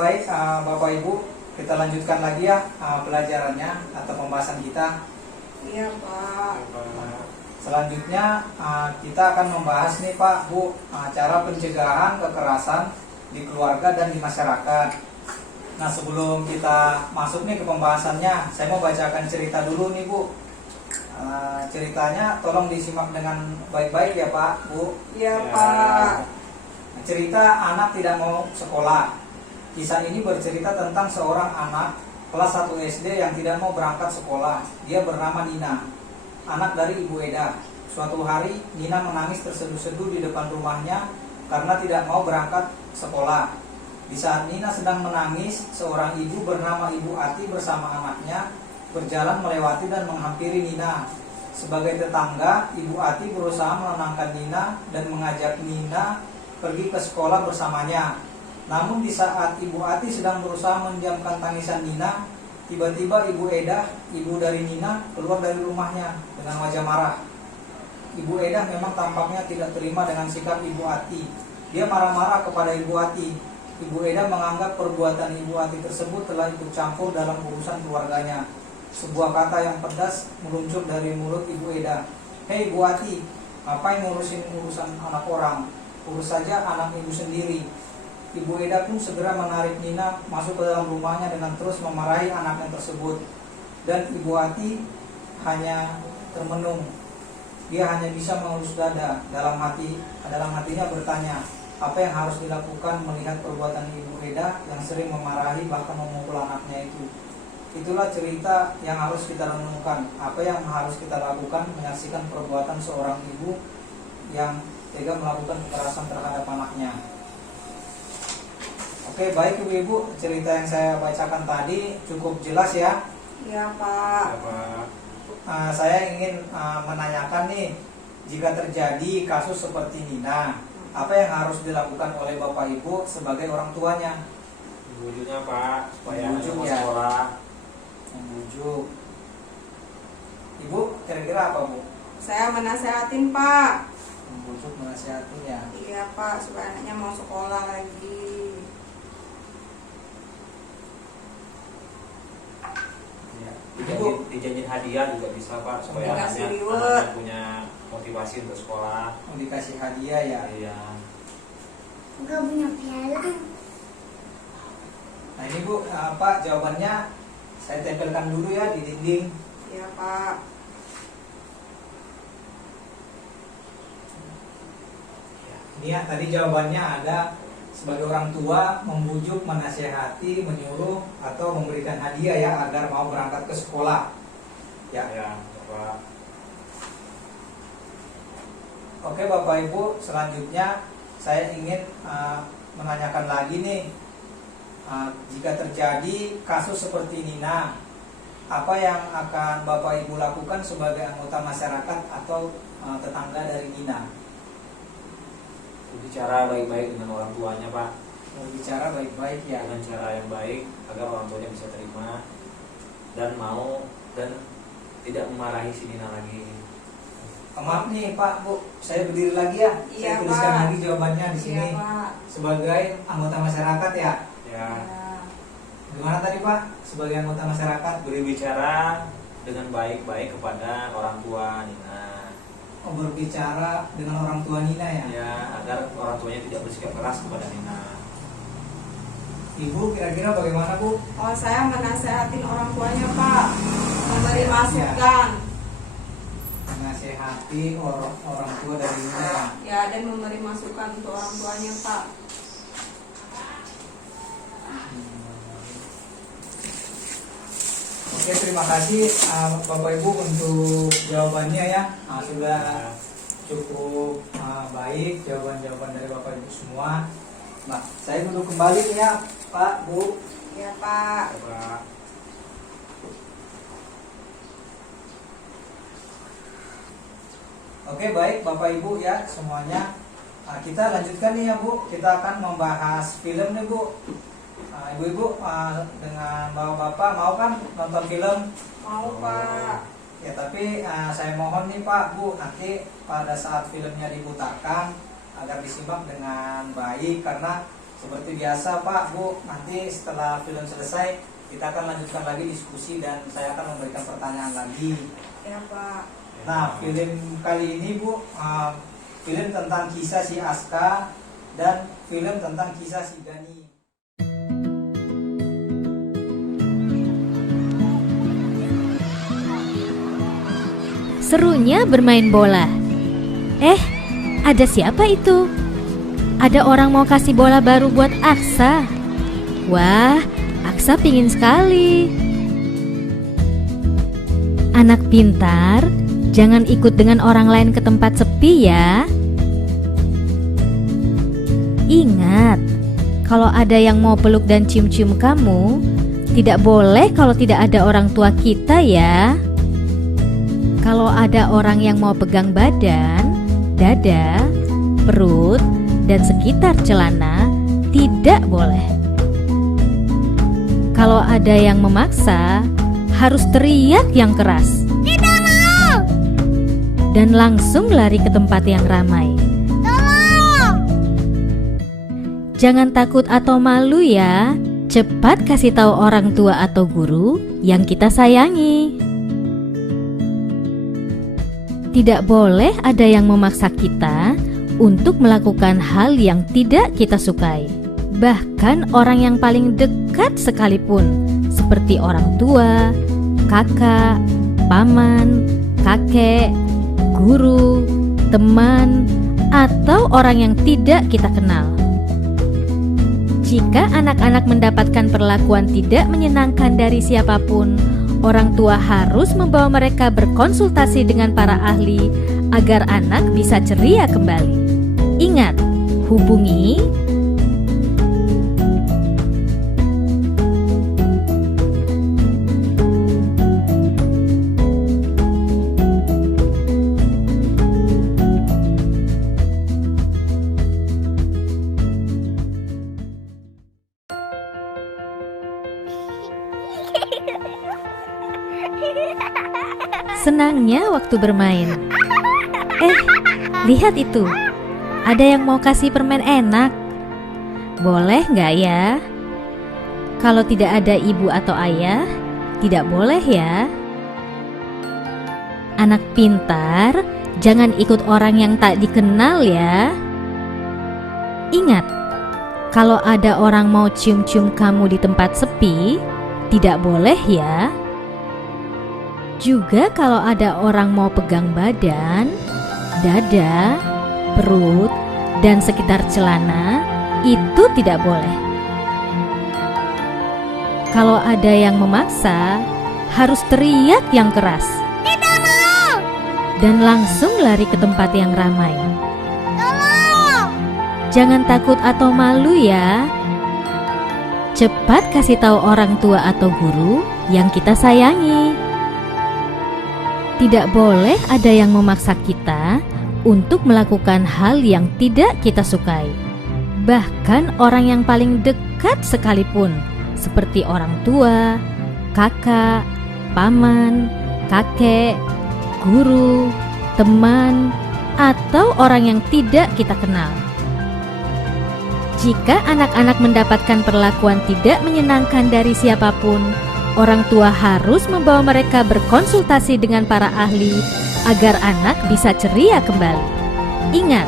baik Bapak Ibu, kita lanjutkan lagi ya pelajarannya atau pembahasan kita. Iya Pak. Selanjutnya kita akan membahas nih Pak Bu, cara pencegahan kekerasan di keluarga dan di masyarakat. Nah, sebelum kita masuk nih ke pembahasannya, saya mau bacakan cerita dulu nih Bu. Ceritanya tolong disimak dengan baik-baik ya Pak Bu. Iya Pak. Cerita anak tidak mau sekolah. Kisah ini bercerita tentang seorang anak kelas 1 SD yang tidak mau berangkat sekolah. Dia bernama Nina, anak dari Ibu Eda. Suatu hari Nina menangis terseduh-seduh di depan rumahnya karena tidak mau berangkat sekolah. Di saat Nina sedang menangis, seorang ibu bernama Ibu Ati bersama anaknya berjalan melewati dan menghampiri Nina. Sebagai tetangga, Ibu Ati berusaha menenangkan Nina dan mengajak Nina pergi ke sekolah bersamanya. Namun di saat Ibu Ati sedang berusaha mendiamkan tangisan Nina, tiba-tiba Ibu Eda, ibu dari Nina, keluar dari rumahnya dengan wajah marah. Ibu Eda memang tampaknya tidak terima dengan sikap Ibu Ati. Dia marah-marah kepada Ibu Ati. Ibu Eda menganggap perbuatan Ibu Ati tersebut telah ikut campur dalam urusan keluarganya. Sebuah kata yang pedas meluncur dari mulut Ibu Eda. "Hei Ibu Ati, ngapain ngurusin urusan anak orang? Urus saja anak ibu sendiri." Ibu Eda pun segera menarik Nina masuk ke dalam rumahnya dengan terus memarahi anaknya tersebut. Dan Ibu Ati hanya termenung. Dia hanya bisa mengelus dada. Dalam hatinya bertanya, apa yang harus dilakukan melihat perbuatan Ibu Eda yang sering memarahi bahkan memukul anaknya itu. Itulah cerita yang harus kita renungkan. Apa yang harus kita lakukan menyaksikan perbuatan seorang ibu yang tega melakukan kekerasan terhadap anaknya. Oke, baik Ibu-ibu, cerita yang saya bacakan tadi cukup jelas ya. Iya Pak. Saya ingin menanyakan nih, jika terjadi kasus seperti Nina, apa yang harus dilakukan oleh Bapak Ibu sebagai orang tuanya? Membujuknya Pak, supaya Membujuk mau ya. sekolah. Membujuk. Ibu kira-kira apa Bu? Saya menasehatin Pak. Membujuk, menasihati ya. Iya Pak, supaya anaknya mau sekolah lagi. Dijanjin hadiah juga bisa Pak, supaya Dikasih anaknya reward. punya motivasi untuk sekolah. Mau dikasih hadiah ya. Iya. Gak punya piala. Nah ini Bu, apa jawabannya saya tempelkan dulu ya di dinding. Iya Pak. Ini ya, tadi jawabannya ada sebagai orang tua membujuk, menasehati, menyuruh atau memberikan hadiah ya agar mau berangkat ke sekolah. Ya. Ya, Pak. Oke Bapak Ibu, selanjutnya saya ingin menanyakan lagi nih, jika terjadi kasus seperti Nina, apa yang akan Bapak Ibu lakukan sebagai anggota masyarakat atau tetangga dari Nina? Berbicara baik-baik dengan orang tuanya Pak, Berbicara baik-baik ya. dengan cara yang baik agar orang tuanya bisa terima dan mau dan tidak memarahi si Nina lagi. Maaf nih Pak Bu, saya berdiri lagi ya. Iya, Saya tuliskan Pak. lagi jawabannya di sini Iya Pak. sebagai anggota masyarakat ya. Ya, Iya. Gimana tadi Pak? Sebagai anggota masyarakat berbicara dengan baik-baik kepada orang tua Nina. berbicara dengan orang tua Nina ya. Ya, agar orang tuanya tidak bersikap keras kepada Nina. Ibu kira-kira bagaimana Bu? Oh, saya menasehatin orang tuanya Pak. Memberi Ya. masukan. Menasehati orang tua dari Nina ya. Ya, dan memberi masukan untuk orang tuanya Pak. Oke, terima kasih Bapak Ibu untuk jawabannya ya. Sudah cukup baik jawaban-jawaban dari Bapak Ibu semua. Nah, saya duduk kembali nih ya Pak Bu. Iya Pak. Pak. Oke, baik Bapak Ibu ya semuanya. Kita lanjutkan nih ya Bu. Kita akan membahas film nih Bu. Ibu-ibu dengan bapak-bapak mau kan nonton film? Mau Pak. Ya, tapi saya mohon nih Pak Bu, nanti pada saat filmnya diputarkan agar disimak dengan baik, karena Seperti biasa Pak, Bu, nanti setelah film selesai kita akan lanjutkan lagi diskusi dan saya akan memberikan pertanyaan lagi. Ya Pak. Nah, film kali ini Bu, film tentang kisah si Aska dan film tentang kisah si Gani. Serunya bermain bola. Ada siapa itu? Ada orang mau kasih bola baru buat Aksa. Wah, Aksa pingin sekali. Anak pintar, jangan ikut dengan orang lain ke tempat sepi ya. Ingat, kalau ada yang mau peluk dan cium-cium kamu, tidak boleh kalau tidak ada orang tua kita ya. Kalau ada orang yang mau pegang badan, dada, perut, dan sekitar celana, tidak boleh. Kalau ada yang memaksa, harus teriak yang keras. Tidak mau. Dan langsung lari ke tempat yang ramai. Tolong. Jangan takut atau malu ya. Cepat kasih tahu orang tua atau guru yang kita sayangi. Tidak boleh ada yang memaksa kita untuk melakukan hal yang tidak kita sukai. Bahkan orang yang paling dekat sekalipun, seperti orang tua, kakak, paman, kakek, guru, teman, atau orang yang tidak kita kenal. Jika anak-anak mendapatkan perlakuan tidak menyenangkan dari siapapun, orang tua harus membawa mereka berkonsultasi dengan para ahli agar anak bisa ceria kembali. Ingat, hubungi senangnya waktu bermain. Lihat itu. Ada yang mau kasih permen enak. Boleh nggak ya? Kalau tidak ada ibu atau ayah, tidak boleh ya. Anak pintar, jangan ikut orang yang tak dikenal ya. Ingat, kalau ada orang mau cium-cium kamu di tempat sepi, tidak boleh ya. Juga kalau ada orang mau pegang badan, dada, perut, dan sekitar celana, itu tidak boleh. Kalau ada yang memaksa, harus teriak yang keras. Tidak mau. Dan langsung lari ke tempat yang ramai. Tolong. Jangan takut atau malu ya. Cepat kasih tahu orang tua atau guru yang kita sayangi. Tidak boleh ada yang memaksa kita untuk melakukan hal yang tidak kita sukai. Bahkan orang yang paling dekat sekalipun, seperti orang tua, kakak, paman, kakek, guru, teman, atau orang yang tidak kita kenal. Jika anak-anak mendapatkan perlakuan tidak menyenangkan dari siapapun, orang tua harus membawa mereka berkonsultasi dengan para ahli agar anak bisa ceria kembali. Ingat,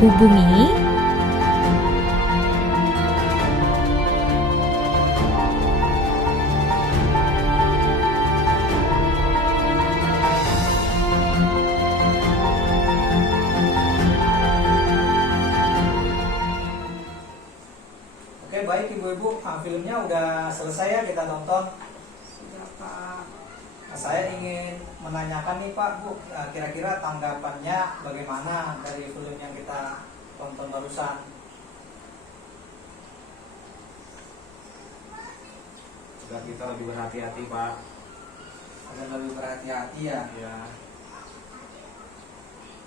hubungi Oke, baik ibu-ibu, filmnya udah selesai ya kita tonton. Sudah Pak. Nah, saya ingin menanyakan nih Pak, Bu, kira-kira tanggapannya bagaimana dari film yang kita tonton barusan? Agar kita lebih berhati-hati Pak. Agar lebih berhati-hati ya. Ya.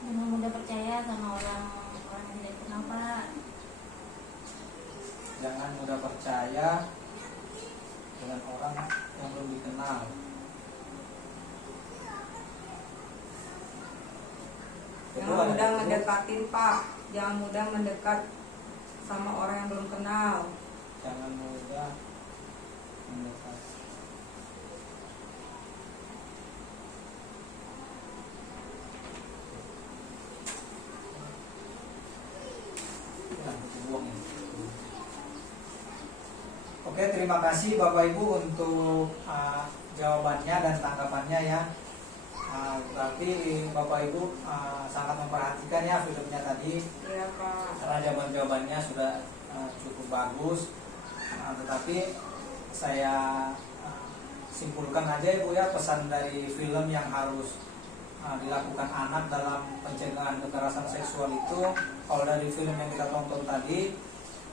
Jangan mudah percaya sama orang yang tidak kenal Pak. Jangan mudah percaya dengan orang yang belum dikenal. Jangan mudah mendekatin Pak. Jangan mudah mendekat sama orang yang belum kenal. Jangan mudah mendekat. Oke, terima kasih Bapak Ibu untuk jawabannya dan tanggapannya ya. Berarti Bapak Ibu sangat memperhatikan ya filmnya tadi. Iya Pak. Karena jawaban-jawabannya sudah cukup bagus. Tetapi saya simpulkan aja Ibu ya, pesan dari film yang harus dilakukan anak dalam pencegahan kekerasan seksual itu, kalau dari film yang kita tonton tadi,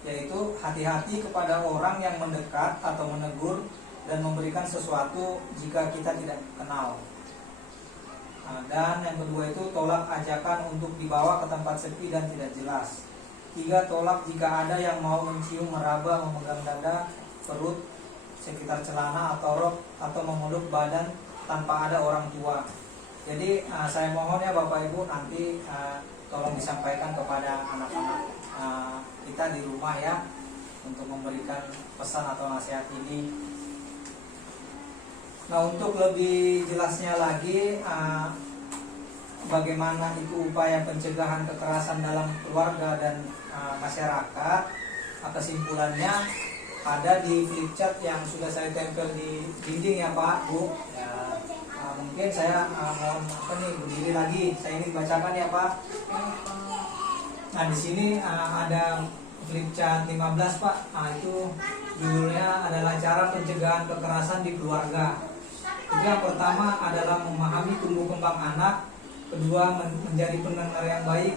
yaitu hati-hati kepada orang yang mendekat atau menegur dan memberikan sesuatu jika kita tidak kenal. Dan yang kedua itu, tolak ajakan untuk dibawa ke tempat sepi dan tidak jelas. 3, tolak jika ada yang mau mencium, meraba, memegang dada, perut, sekitar celana atau rok, atau memeluk badan tanpa ada orang tua. Jadi saya mohon ya Bapak Ibu, nanti tolong disampaikan kepada anak-anak kita di rumah ya, untuk memberikan pesan atau nasihat ini. Nah, untuk lebih jelasnya lagi bagaimana itu upaya pencegahan kekerasan dalam keluarga dan masyarakat, kesimpulannya ada di flip chart yang sudah saya tempel di dinding ya Pak Bu ya. Mungkin saya mohon berdiri lagi, saya ingin bacakan ya Pak. Nah, di sini ada flip chart 15 Pak. Itu judulnya adalah cara pencegahan kekerasan di keluarga. Itu yang pertama adalah memahami tumbuh kembang anak. Kedua, menjadi pendengar yang baik,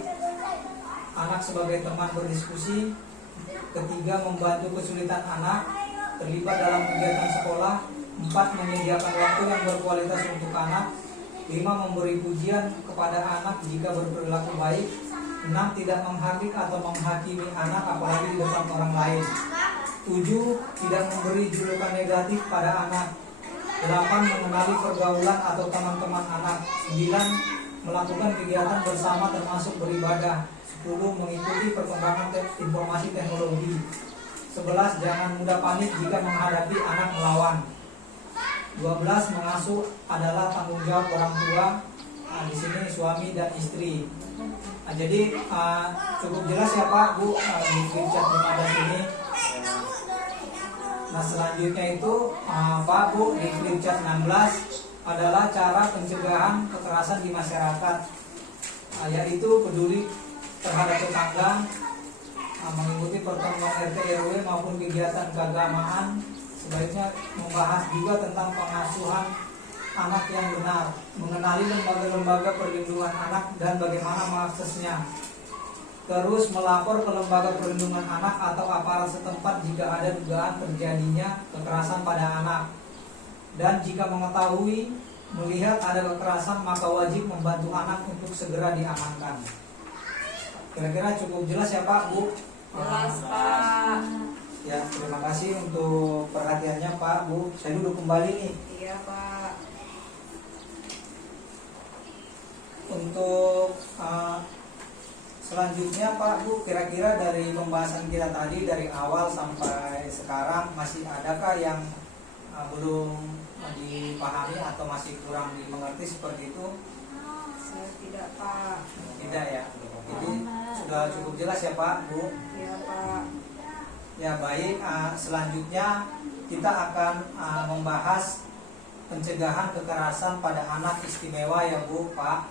anak sebagai teman berdiskusi. Ketiga, membantu kesulitan anak, terlibat dalam kegiatan sekolah. 4, menyediakan waktu yang berkualitas untuk anak. 5, memberi pujian kepada anak jika berperilaku baik. 6, tidak menghakimi atau menghakimi anak apalagi di depan orang lain. 7, tidak memberi julukan negatif pada anak. 8, mengenali pergaulan atau teman-teman anak. 9, melakukan kegiatan bersama termasuk beribadah. 10, mengikuti perkembangan informasi teknologi. 11, jangan mudah panik jika menghadapi anak melawan. 12, mengasuh adalah tanggung jawab orang tua. Di sini suami dan istri. Jadi cukup jelas ya Pak Bu di flip chart 15 ini. Nah, selanjutnya itu Pak Bu di flip chart 16 adalah cara pencegahan kekerasan di masyarakat, yaitu peduli terhadap tetangga, mengikuti pertemuan RT RW maupun kegiatan keagamaan. Sebaiknya membahas juga tentang pengasuhan anak yang benar, mengenali lembaga-lembaga perlindungan anak dan bagaimana mengaksesnya. Terus melapor ke lembaga perlindungan anak atau aparat setempat jika ada dugaan terjadinya kekerasan pada anak. Dan jika mengetahui, melihat ada kekerasan, maka wajib membantu anak untuk segera diamankan. Kira-kira cukup jelas ya Pak Bu? Jelas Pak. Ya, terima kasih untuk perhatiannya Pak Bu. Saya duduk kembali nih. Iya Pak. Untuk selanjutnya Pak Bu, kira-kira dari pembahasan kita tadi dari awal sampai sekarang masih adakah yang belum dipahami atau masih kurang dimengerti seperti itu? Saya tidak Pak. Tidak ya. Jadi sudah cukup jelas ya Pak Bu. Iya Pak. Ya baik, selanjutnya kita akan membahas pencegahan kekerasan pada anak istimewa ya Bu Pak.